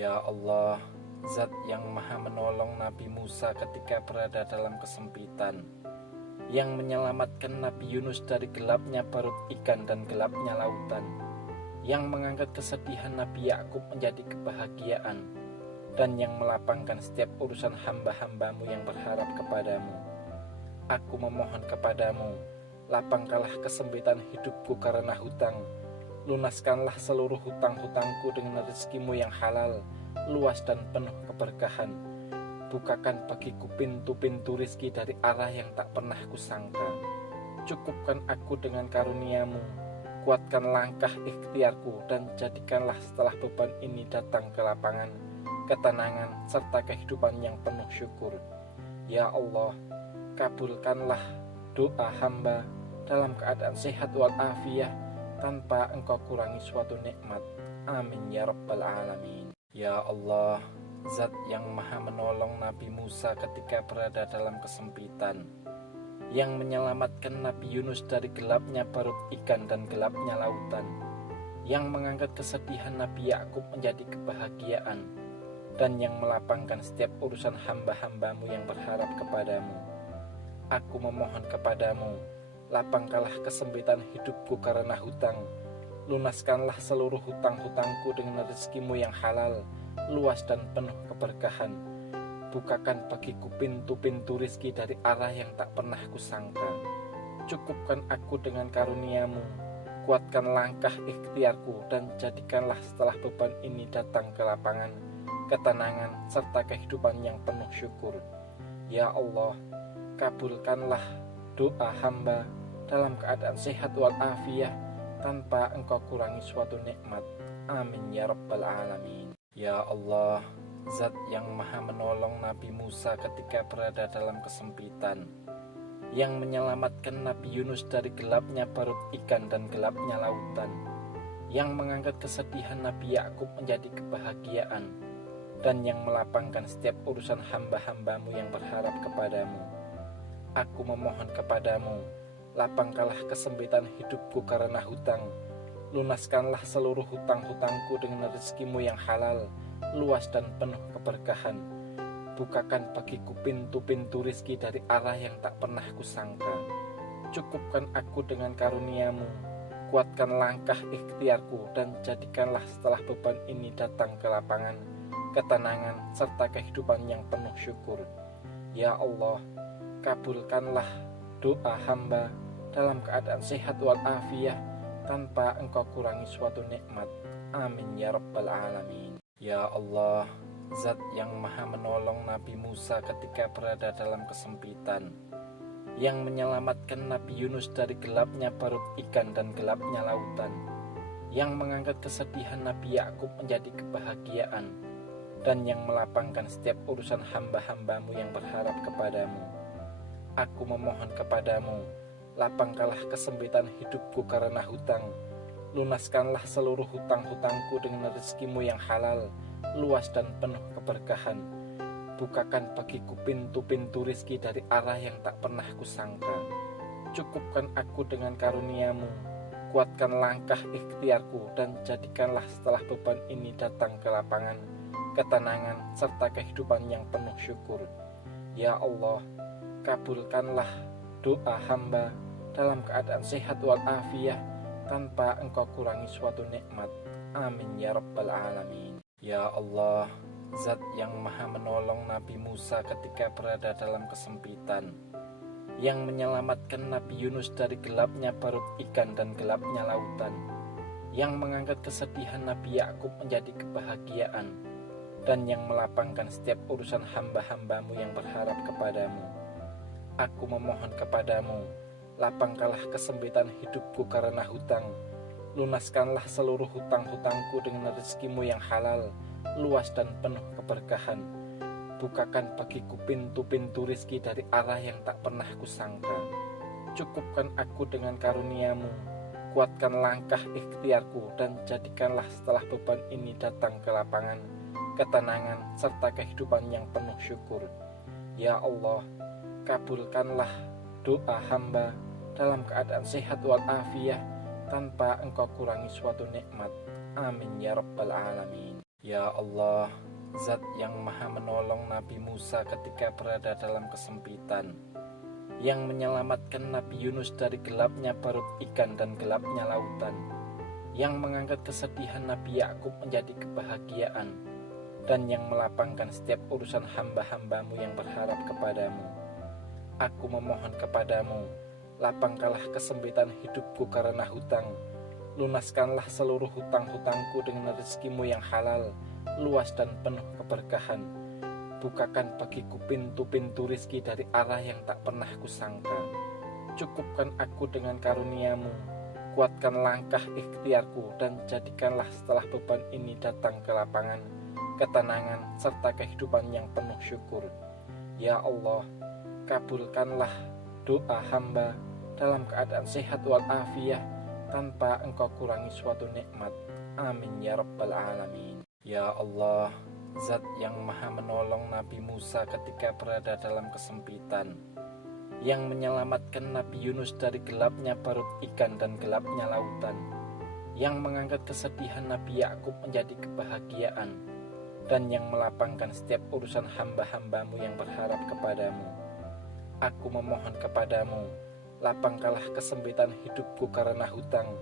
Ya Allah, Zat yang maha menolong Nabi Musa ketika berada dalam kesempitan, yang menyelamatkan Nabi Yunus dari gelapnya perut ikan dan gelapnya lautan, yang mengangkat kesedihan Nabi Yakub menjadi kebahagiaan, dan yang melapangkan setiap urusan hamba-hambamu yang berharap kepadamu. Aku memohon kepadamu, lapangkanlah kesempitan hidupku karena hutang. Lunaskanlah seluruh hutang-hutangku dengan rezekimu yang halal, luas dan penuh keberkahan. Bukakan bagiku pintu-pintu rizki dari arah yang tak pernah kusangka. Cukupkan aku dengan karuniamu, kuatkan langkah ikhtiarku, dan jadikanlah setelah beban ini datang ke lapangan, ketenangan, serta kehidupan yang penuh syukur. Ya Allah, kabulkanlah doa hamba dalam keadaan sehat walafiat, tanpa engkau kurangi suatu nikmat. Amin ya rabbal alamin. Ya Allah, Zat yang maha menolong Nabi Musa ketika berada dalam kesempitan, yang menyelamatkan Nabi Yunus dari gelapnya perut ikan dan gelapnya lautan, yang mengangkat kesedihan Nabi Yakub menjadi kebahagiaan, dan yang melapangkan setiap urusan hamba-hambamu yang berharap kepadamu. Aku memohon kepadamu, lapangkanlah kesempitan hidupku karena hutang. Lunaskanlah seluruh hutang-hutangku dengan rezekimu yang halal, luas dan penuh keberkahan. Bukakan bagiku pintu-pintu rizki dari arah yang tak pernah kusangka. Cukupkan aku dengan karuniamu, kuatkan langkah ikhtiarku, dan jadikanlah setelah beban ini datang ke lapangan, ketenangan, serta kehidupan yang penuh syukur. Ya Allah, kabulkanlah doa hamba dalam keadaan sehat walafiat, tanpa engkau kurangi suatu nikmat. Amin ya rabbal alamin. Ya Allah, Zat yang maha menolong Nabi Musa ketika berada dalam kesempitan, yang menyelamatkan Nabi Yunus dari gelapnya perut ikan dan gelapnya lautan, yang mengangkat kesedihan Nabi Yakub menjadi kebahagiaan, dan yang melapangkan setiap urusan hamba-hambamu yang berharap kepadamu. Aku memohon kepadamu, lapangkanlah kesempitan hidupku karena hutang. Lunaskanlah seluruh hutang-hutangku dengan rezekimu yang halal, luas dan penuh keberkahan. Bukakan bagiku pintu-pintu rizki dari arah yang tak pernah kusangka. Cukupkan aku dengan karuniamu, kuatkan langkah ikhtiarku, dan jadikanlah setelah beban ini datang ke lapangan, ketenangan, serta kehidupan yang penuh syukur. Ya Allah, kabulkanlah doa hamba dalam keadaan sehat walafiat, tanpa engkau kurangi suatu nikmat. Amin ya rabbal alamin. Ya Allah, Zat yang maha menolong Nabi Musa ketika berada dalam kesempitan, yang menyelamatkan Nabi Yunus dari gelapnya perut ikan dan gelapnya lautan, yang mengangkat kesedihan Nabi Yakub menjadi kebahagiaan, dan yang melapangkan setiap urusan hamba-hambamu yang berharap kepadamu. Aku memohon kepadamu, lapangkanlah kesempitan hidupku karena hutang. Lunaskanlah seluruh hutang-hutangku dengan rezekimu yang halal, luas dan penuh keberkahan. Bukakan bagiku pintu-pintu rizki dari arah yang tak pernah kusangka. Cukupkan aku dengan karuniamu, kuatkan langkah ikhtiarku, dan jadikanlah setelah beban ini datang ke lapangan, ketenangan, serta kehidupan yang penuh syukur. Ya Allah, kabulkanlah doa hamba dalam keadaan sehat walafiat, tanpa engkau kurangi suatu nikmat. Amin ya rabbal alamin. Ya Allah, Zat yang maha menolong Nabi Musa ketika berada dalam kesempitan, yang menyelamatkan Nabi Yunus dari gelapnya perut ikan dan gelapnya lautan, yang mengangkat kesedihan Nabi Yakub menjadi kebahagiaan, dan yang melapangkan setiap urusan hamba-hambamu yang berharap kepadamu. Aku memohon kepadamu, lapangkanlah kesempitan hidupku karena hutang. Lunaskanlah seluruh hutang-hutangku dengan rezekimu yang halal, luas dan penuh keberkahan. Bukakan bagiku pintu-pintu rizki dari arah yang tak pernah kusangka. Cukupkan aku dengan karuniamu, kuatkan langkah ikhtiarku, dan jadikanlah setelah beban ini datang ke lapangan, ketenangan, serta kehidupan yang penuh syukur. Ya Allah, kabulkanlah doa hamba dalam keadaan sehat walafiat, tanpa engkau kurangi suatu nikmat. Amin ya rabbal alamin. Ya Allah, Zat yang maha menolong Nabi Musa ketika berada dalam kesempitan, yang menyelamatkan Nabi Yunus dari gelapnya perut ikan dan gelapnya lautan, yang mengangkat kesedihan Nabi Yakub menjadi kebahagiaan, dan yang melapangkan setiap urusan hamba-hambamu yang berharap kepadamu. Aku memohon kepadamu, lapangkanlah kesempitan hidupku karena hutang. Lunaskanlah seluruh hutang-hutangku dengan rezekimu yang halal, luas dan penuh keberkahan. Bukakan bagiku pintu-pintu rizki dari arah yang tak pernah kusangka. Cukupkan aku dengan karuniamu, kuatkan langkah ikhtiarku, dan jadikanlah setelah beban ini datang ke lapangan, ketenangan, serta kehidupan yang penuh syukur. Ya Allah, kabulkanlah doa hamba dalam keadaan sehat walafiat, tanpa engkau kurangi suatu nikmat. Amin ya rabbal alamin. Ya Allah, Zat yang maha menolong Nabi Musa ketika berada dalam kesempitan, yang menyelamatkan Nabi Yunus dari gelapnya perut ikan dan gelapnya lautan, yang mengangkat kesedihan Nabi Yakub menjadi kebahagiaan, dan yang melapangkan setiap urusan hamba-hambamu yang berharap kepadamu. Aku memohon kepadamu, lapangkanlah kesempitan hidupku karena hutang.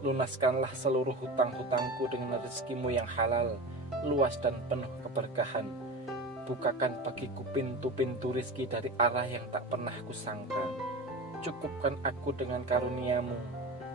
Lunaskanlah seluruh hutang-hutangku dengan rezekimu yang halal, luas dan penuh keberkahan. Bukakan bagiku pintu-pintu rizki dari arah yang tak pernah kusangka. Cukupkan aku dengan karuniamu,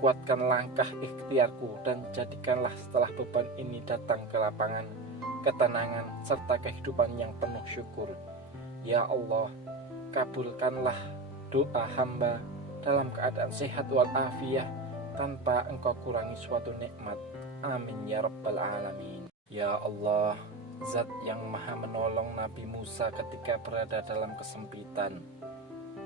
kuatkan langkah ikhtiarku, dan jadikanlah setelah beban ini datang ke lapangan, ketenangan, serta kehidupan yang penuh syukur. Ya Allah, kabulkanlah doa hamba dalam keadaan sehat walafiat, tanpa engkau kurangi suatu nikmat. Amin ya rabbal alamin. Ya Allah, Zat yang maha menolong Nabi Musa ketika berada dalam kesempitan,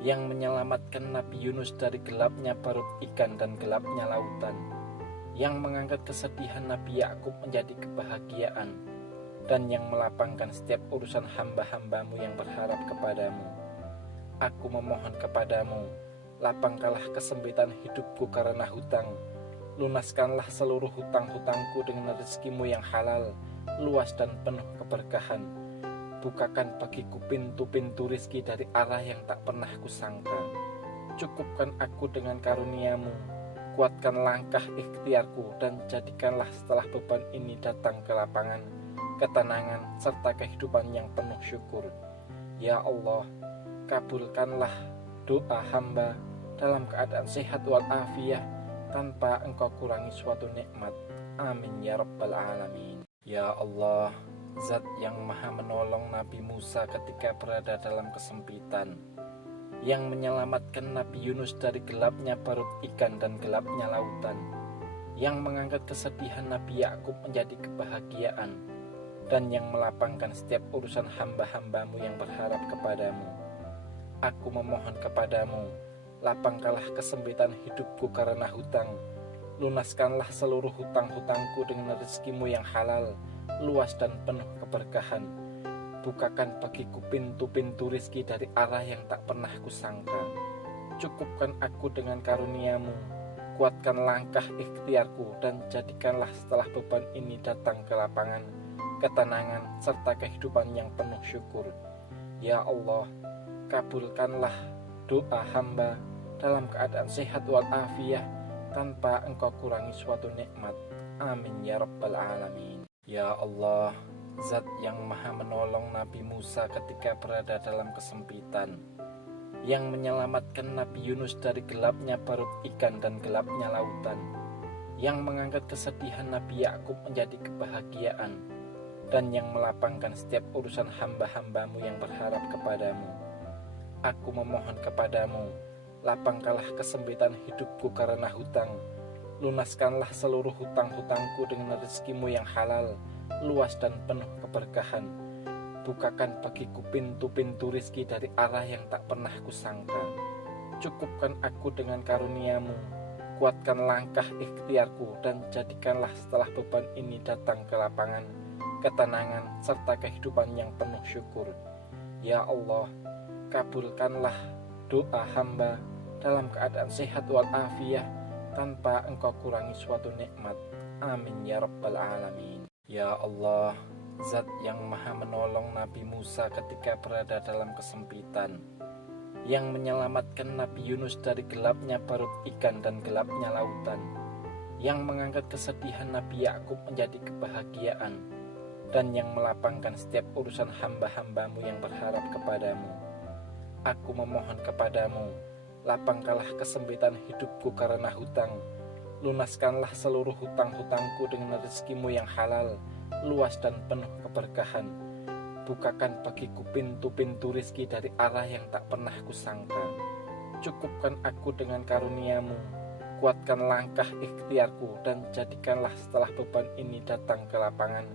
yang menyelamatkan Nabi Yunus dari gelapnya perut ikan dan gelapnya lautan, yang mengangkat kesedihan Nabi Yakub menjadi kebahagiaan, dan yang melapangkan setiap urusan hamba-hambamu yang berharap kepadamu. Aku memohon kepadamu, lapangkanlah kesempitan hidupku karena hutang. Lunaskanlah seluruh hutang-hutangku dengan rezekimu yang halal, luas dan penuh keberkahan. Bukakan bagiku pintu-pintu rizki dari arah yang tak pernah kusangka. Cukupkan aku dengan karuniamu, kuatkan langkah ikhtiarku, dan jadikanlah setelah beban ini datang ke lapangan, ketenangan, serta kehidupan yang penuh syukur. Ya Allah, kabulkanlah doa hamba dalam keadaan sehat walafiat, tanpa engkau kurangi suatu nikmat. Amin ya rabbal alamin. Ya Allah, Zat yang maha menolong Nabi Musa ketika berada dalam kesempitan, yang menyelamatkan Nabi Yunus dari gelapnya perut ikan dan gelapnya lautan, yang mengangkat kesedihan Nabi Yakub menjadi kebahagiaan, dan yang melapangkan setiap urusan hamba-hambamu yang berharap kepadamu. Aku memohon kepadamu, lapangkanlah kesempitan hidupku karena hutang. Lunaskanlah seluruh hutang-hutangku dengan rezekimu yang halal, luas dan penuh keberkahan. Bukakan bagiku pintu-pintu rizki dari arah yang tak pernah kusangka. Cukupkan aku dengan karuniamu, kuatkan langkah ikhtiarku, dan jadikanlah setelah beban ini datang ke lapangan, ketenangan, serta kehidupan yang penuh syukur. Ya Allah, kabulkanlah doa hamba dalam keadaan sehat walafiat, tanpa engkau kurangi suatu nikmat. Amin ya rabbal alamin. Ya Allah, Zat yang maha menolong Nabi Musa ketika berada dalam kesempitan, yang menyelamatkan Nabi Yunus dari gelapnya perut ikan dan gelapnya lautan, yang mengangkat kesedihan Nabi Yakub menjadi kebahagiaan, dan yang melapangkan setiap urusan hamba-hambamu yang berharap kepadamu. Aku memohon kepadamu, lapangkanlah kesempitan hidupku karena hutang. Lunaskanlah seluruh hutang-hutangku dengan rezekimu yang halal, luas dan penuh keberkahan. Bukakan bagiku pintu-pintu rizki dari arah yang tak pernah kusangka. Cukupkan aku dengan karuniamu, kuatkan langkah ikhtiarku, dan jadikanlah setelah beban ini datang ke lapangan, ketenangan, serta kehidupan yang penuh syukur. Ya Allah, kabulkanlah doa hamba dalam keadaan sehat walafiat, tanpa engkau kurangi suatu nikmat. Amin ya rabbal alamin. Ya Allah, Zat yang maha menolong Nabi Musa ketika berada dalam kesempitan, yang menyelamatkan Nabi Yunus dari gelapnya perut ikan dan gelapnya lautan, yang mengangkat kesedihan Nabi Yakub menjadi kebahagiaan, dan yang melapangkan setiap urusan hamba-hambamu yang berharap kepadamu. Aku memohon kepadamu, lapangkanlah kesempitan hidupku karena hutang, lunaskanlah seluruh hutang-hutangku dengan rezekimu yang halal, luas dan penuh keberkahan. Bukakan bagiku pintu-pintu rizki dari arah yang tak pernah kusangka. Cukupkan aku dengan karuniamu, kuatkan langkah ikhtiarku, dan jadikanlah setelah beban ini datang ke lapangan,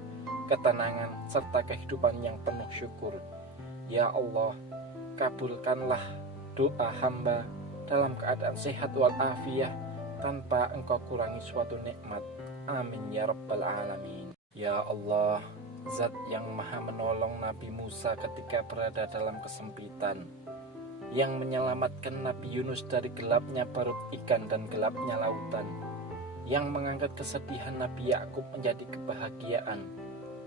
ketenangan, serta kehidupan yang penuh syukur. Ya Allah, kabulkanlah doa hamba dalam keadaan sehat walafiat tanpa engkau kurangi suatu nikmat. Amin ya rabbal alamin. Ya Allah, Zat yang maha menolong Nabi Musa ketika berada dalam kesempitan, yang menyelamatkan Nabi Yunus dari gelapnya perut ikan dan gelapnya lautan, yang mengangkat kesedihan Nabi Yakub menjadi kebahagiaan,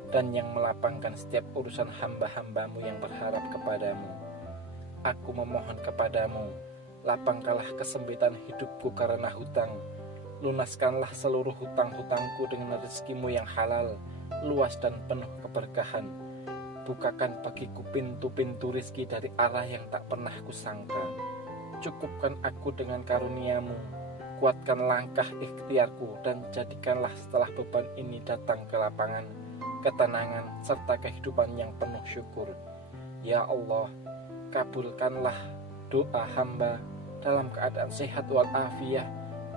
dan yang melapangkan setiap urusan hamba-hambamu yang berharap kepadamu. Aku memohon kepadamu, lapangkanlah kesempitan hidupku karena hutang, lunaskanlah seluruh hutang-hutangku dengan rezekimu yang halal, luas dan penuh keberkahan. Bukakan bagiku pintu-pintu rizki dari arah yang tak pernah kusangka. Cukupkan aku dengan karuniamu, kuatkan langkah ikhtiarku, dan jadikanlah setelah beban ini datang ke lapangan, ketenangan, serta kehidupan yang penuh syukur. Ya Allah, kabulkanlah doa hamba dalam keadaan sehat walafiat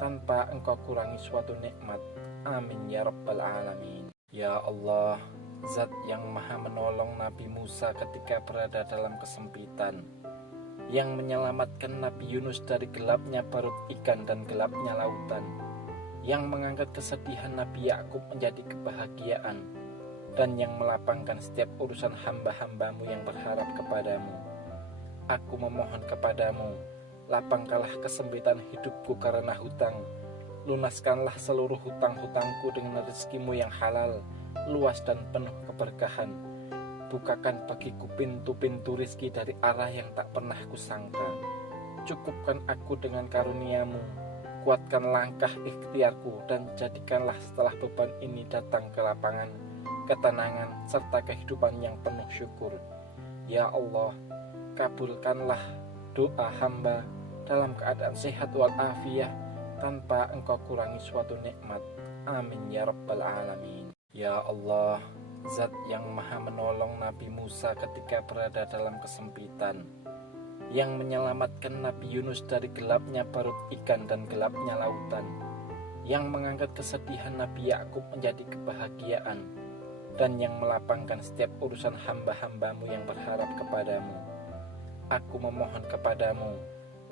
tanpa engkau kurangi suatu nikmat. Amin ya rabbal alamin. Ya Allah, Zat yang maha menolong Nabi Musa ketika berada dalam kesempitan, yang menyelamatkan Nabi Yunus dari gelapnya perut ikan dan gelapnya lautan, yang mengangkat kesedihan Nabi Yakub menjadi kebahagiaan, dan yang melapangkan setiap urusan hamba-hambamu yang berharap kepadamu. Aku memohon kepadamu, lapangkanlah kesempitan hidupku karena hutang, lunaskanlah seluruh hutang-hutangku dengan rezekimu yang halal, luas dan penuh keberkahan. Bukakan bagiku pintu-pintu rizki dari arah yang tak pernah kusangka. Cukupkan aku dengan karuniamu, kuatkan langkah ikhtiarku, dan jadikanlah setelah beban ini datang ke lapangan, ketenangan, serta kehidupan yang penuh syukur. Ya Allah, kabulkanlah doa hamba dalam keadaan sehat walafiat tanpa engkau kurangi suatu nikmat. Amin ya rabbal alamin. Ya Allah, Zat yang maha menolong Nabi Musa ketika berada dalam kesempitan, yang menyelamatkan Nabi Yunus dari gelapnya perut ikan dan gelapnya lautan, yang mengangkat kesedihan Nabi Yakub menjadi kebahagiaan, dan yang melapangkan setiap urusan hamba-hambamu yang berharap kepadamu. Aku memohon kepadamu,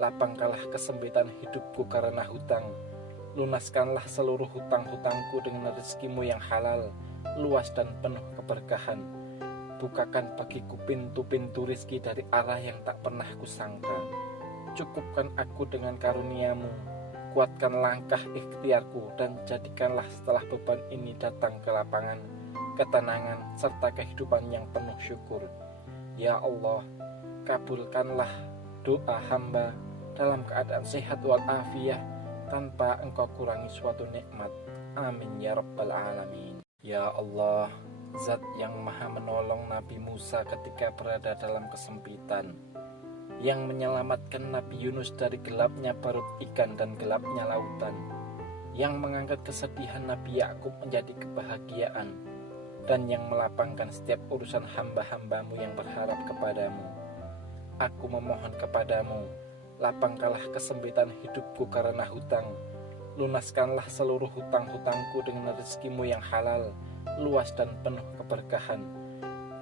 lapangkanlah kesempitan hidupku karena hutang, lunaskanlah seluruh hutang-hutangku dengan rezekimu yang halal, luas dan penuh keberkahan. Bukakan bagiku pintu-pintu rizki dari arah yang tak pernah kusangka. Cukupkan aku dengan karuniamu, kuatkan langkah ikhtiarku, dan jadikanlah setelah beban ini datang ke lapangan, ketenangan, serta kehidupan yang penuh syukur. Ya Allah, kabulkanlah doa hamba dalam keadaan sehat walafiat tanpa engkau kurangi suatu nikmat. Amin ya rabbal alamin. Ya Allah, Zat yang maha menolong Nabi Musa ketika berada dalam kesempitan, yang menyelamatkan Nabi Yunus dari gelapnya perut ikan dan gelapnya lautan, yang mengangkat kesedihan Nabi Yakub menjadi kebahagiaan, dan yang melapangkan setiap urusan hamba-hambamu yang berharap kepadamu. Aku memohon kepadamu, lapangkanlah kesempitan hidupku karena hutang, lunaskanlah seluruh hutang-hutangku dengan rezekimu yang halal, luas dan penuh keberkahan.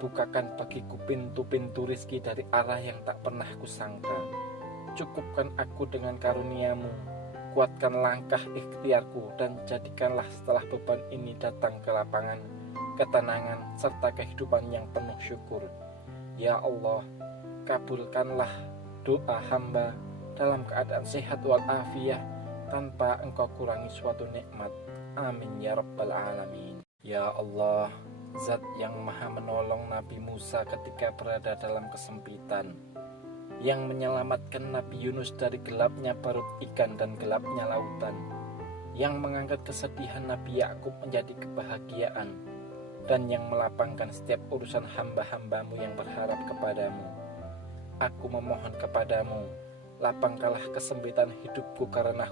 Bukakan bagiku pintu-pintu rizki dari arah yang tak pernah kusangka. Cukupkan aku dengan karuniamu, kuatkan langkah ikhtiarku, dan jadikanlah setelah beban ini datang ke lapangan, ketenangan, serta kehidupan yang penuh syukur. Ya Allah, kabulkanlah doa hamba dalam keadaan sehat walafiat tanpa engkau kurangi suatu nikmat. Amin ya rabbal alamin. Ya Allah, Zat yang maha menolong Nabi Musa ketika berada dalam kesempitan, yang menyelamatkan Nabi Yunus dari gelapnya perut ikan dan gelapnya lautan, yang mengangkat kesedihan Nabi Yakub menjadi kebahagiaan, dan yang melapangkan setiap urusan hamba-hambamu yang berharap kepadamu. Aku memohon kepadamu, lapangkanlah kesempitan hidupku karena